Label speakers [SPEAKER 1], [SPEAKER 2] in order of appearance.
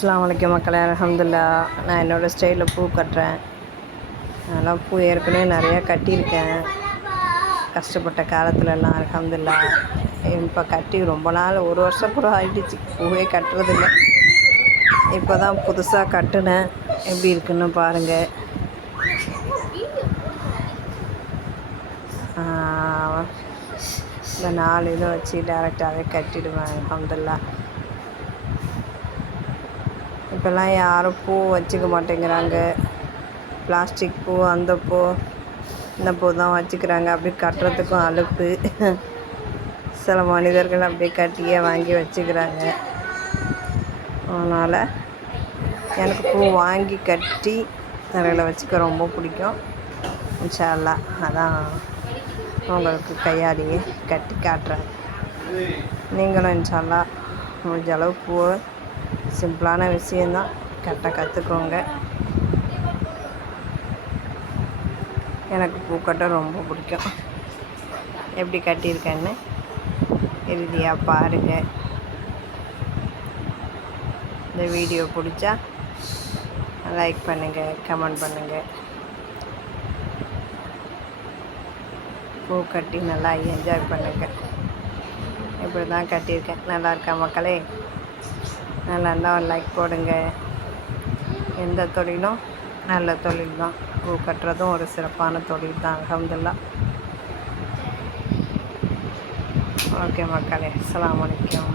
[SPEAKER 1] அஸ்லாம் வலைக்கம் மக்களே அலமதுல்லா நான் என்னோடய ஸ்டைலில் பூ கட்டுறேன். அதெல்லாம் பூ ஏற்கனவே நிறையா கட்டியிருக்கேன். கஷ்டப்பட்ட காலத்துலலாம் அலமதுல்லா இப்போ கட்டி ரொம்ப நாள் ஒரு வருஷம் கூட ஆகிடுச்சு பூவே கட்டுறதில்ல. இப்போ தான் புதுசாக கட்டுனேன். எப்படி இருக்குன்னு பாருங்கள் இந்த நாலு இதை வச்சு டேரெக்டாகவே கட்டிடுவேன் அலமதுல்லா இப்போல்லாம் யாரும் பூ வச்சுக்க மாட்டேங்கிறாங்க. பிளாஸ்டிக் பூ அந்த பூ இந்த பூ தான் வச்சுக்கிறாங்க. அப்படி கட்டுறதுக்கும் அலுப்பு. சில மனிதர்கள் அப்படியே கட்டியே வாங்கி வச்சுக்கிறாங்க. அதனால் எனக்கு பூ வாங்கி கட்டி நிறையில் வச்சுக்க ரொம்ப பிடிக்கும். இன்ஷால்லா அதான் உங்களுக்கு கையாலேயே கட்டி காட்டுறேன். நீங்களும் இன்ஷால்லா முடிஞ்ச அளவு பூவை சிம்பிளான விஷயந்தான். கரெக்டாக கற்றுக்கோங்க எனக்கு பூக்கட்ட ரொம்ப பிடிக்கும். எப்படி கட்டியிருக்கேன்னு இறுதியாக பாருங்கள் இந்த வீடியோ பிடிச்சா லைக் பண்ணுங்கள் கமெண்ட் பண்ணுங்கள் பூ கட்டி நல்லா என்ஜாய் பண்ணுங்கள் இப்படி தான் கட்டியிருக்கேன். நல்லா இருக்கா மக்களே? நல்லா இருந்தால் ஒரு லைக் போடுங்க. எந்த தொழிலும் நல்ல தொழில் தான். பூ கட்டுறதும் ஒரு சிறப்பான தொழில் தான் அகமதுல்லா ஓகே மக்களே அஸ்லாம் வலைக்கம்